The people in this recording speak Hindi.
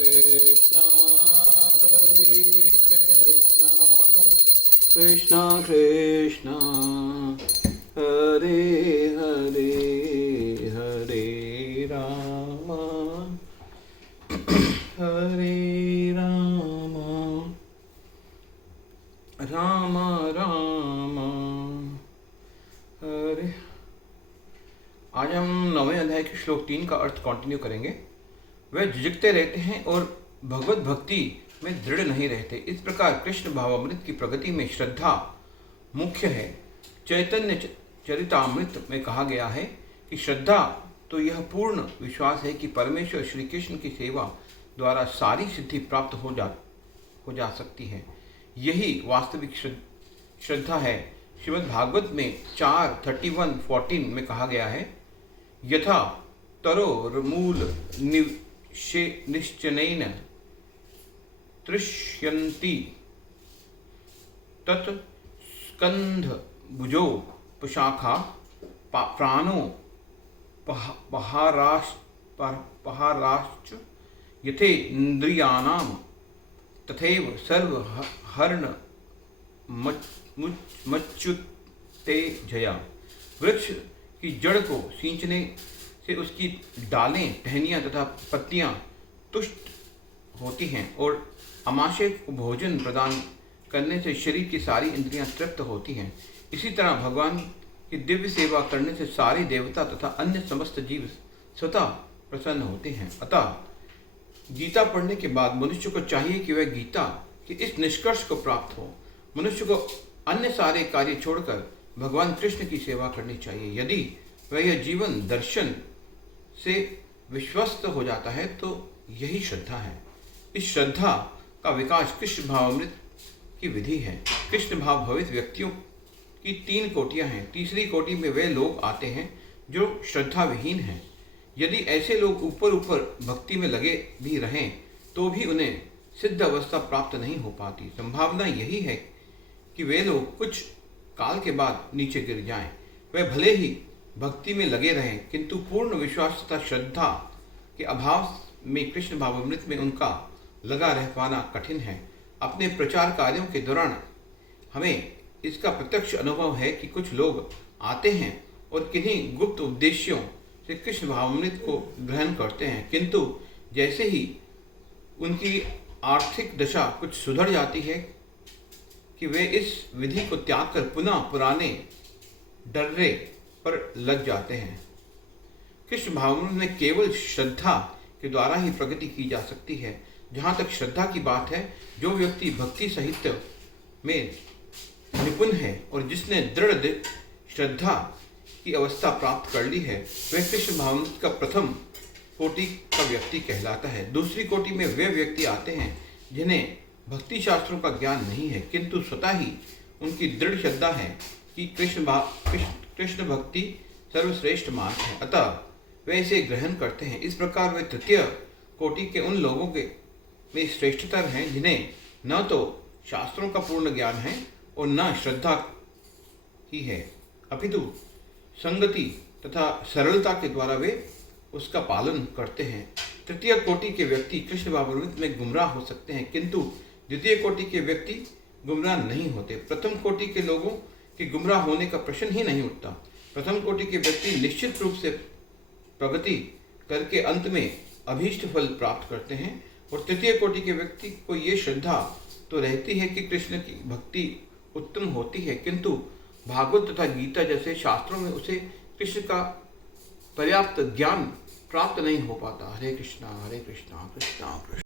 कृष्णा हरे कृष्णा कृष्णा कृष्णा हरे हरे हरे राम हरे राम राम राम हरे। आज हम 9वें अध्याय के श्लोक 3 का अर्थ कंटिन्यू करेंगे। वे झिझकते रहते हैं और भगवत भक्ति में दृढ़ नहीं रहते। इस प्रकार कृष्ण भावामृत की प्रगति में श्रद्धा मुख्य है। चैतन्य चरितामृत में कहा गया है कि श्रद्धा तो यह पूर्ण विश्वास है कि परमेश्वर श्री कृष्ण की सेवा द्वारा सारी सिद्धि प्राप्त हो जा सकती है। यही वास्तविक श्रद्धा है। श्रीमद् भागवत में 4:31-14 में कहा गया है, यथा तरोर्मूल निश्चनेन तृष्यन्ति तत् स्कंध भुजो पशाखा प्राणो पहाराश्च यथे इंद्रियाणां तथैव सर्वहरण मच्युते जया। वृक्ष की जड़ को सींचने से उसकी डालें, टहनियाँ तथा पत्तियाँ तुष्ट होती हैं और अमाशय को भोजन प्रदान करने से शरीर की सारी इंद्रियां तृप्त होती हैं। इसी तरह भगवान की दिव्य सेवा करने से सारे देवता तथा अन्य समस्त जीव स्वतः प्रसन्न होते हैं। अतः गीता पढ़ने के बाद मनुष्य को चाहिए कि वह गीता के इस निष्कर्ष को प्राप्त हो। मनुष्य को अन्य सारे कार्य छोड़कर भगवान कृष्ण की सेवा करनी चाहिए। यदि वह यह जीवन दर्शन से विश्वस्त हो जाता है तो यही श्रद्धा है। इस श्रद्धा का विकास कृष्ण भावामृत की विधि है। कृष्ण भाव भवित व्यक्तियों की 3 कोटियां हैं। तीसरी कोटि में वे लोग आते हैं जो श्रद्धा विहीन हैं। यदि ऐसे लोग ऊपर भक्ति में लगे भी रहें तो भी उन्हें सिद्ध अवस्था प्राप्त नहीं हो पाती। संभावना यही है कि वे लोग कुछ काल के बाद नीचे गिर जाएं। वे भले ही भक्ति में लगे रहें किंतु पूर्ण विश्वास तथा श्रद्धा के अभाव में कृष्ण भावामृत में उनका लगा रह पाना कठिन है। अपने प्रचार कार्यों के दौरान हमें इसका प्रत्यक्ष अनुभव है कि कुछ लोग आते हैं और किन्हीं गुप्त उद्देश्यों से कृष्ण भावामृत को ग्रहण करते हैं, किंतु जैसे ही उनकी आर्थिक दशा कुछ सुधर जाती है कि वे इस विधि को त्याग कर पुनः पुराने डर्रे पर लग जाते हैं। कृष्ण भावामृत में केवल श्रद्धा के द्वारा ही प्रगति की जा सकती है। जहाँ तक श्रद्धा की बात है, जो व्यक्ति भक्ति साहित्य में निपुण है और जिसने दृढ़ श्रद्धा की अवस्था प्राप्त कर ली है, वह कृष्ण भावामृत का प्रथम कोटि का व्यक्ति कहलाता है। दूसरी कोटि में वे व्यक्ति आते हैं जिन्हें भक्ति शास्त्रों का ज्ञान नहीं है किंतु स्वतः ही उनकी दृढ़ श्रद्धा है कि कृष्ण भक्ति सर्वश्रेष्ठ मार्ग है, अतः वे इसे ग्रहण करते हैं। इस प्रकार वे तृतीय कोटि के उन लोगों के में श्रेष्ठतर हैं जिन्हें न तो शास्त्रों का पूर्ण ज्ञान है और न श्रद्धा ही है, अपितु संगति तथा सरलता के द्वारा वे उसका पालन करते हैं। तृतीय कोटि के व्यक्ति कृष्ण भावामृत में गुमराह हो सकते हैं किंतु द्वितीय कोटि के व्यक्ति गुमराह नहीं होते। प्रथम कोटि के लोगों के गुमराह होने का प्रश्न ही नहीं उठता। प्रथम कोटि के व्यक्ति निश्चित रूप से प्रगति करके अंत में अभीष्ट फल प्राप्त करते हैं और तृतीय कोटि के व्यक्ति को ये श्रद्धा तो रहती है कि कृष्ण की भक्ति उत्तम होती है किंतु भागवत तथा गीता जैसे शास्त्रों में उसे कृष्ण का पर्याप्त ज्ञान प्राप्त नहीं हो पाता। हरे कृष्णा कृष्णा कृष्ण।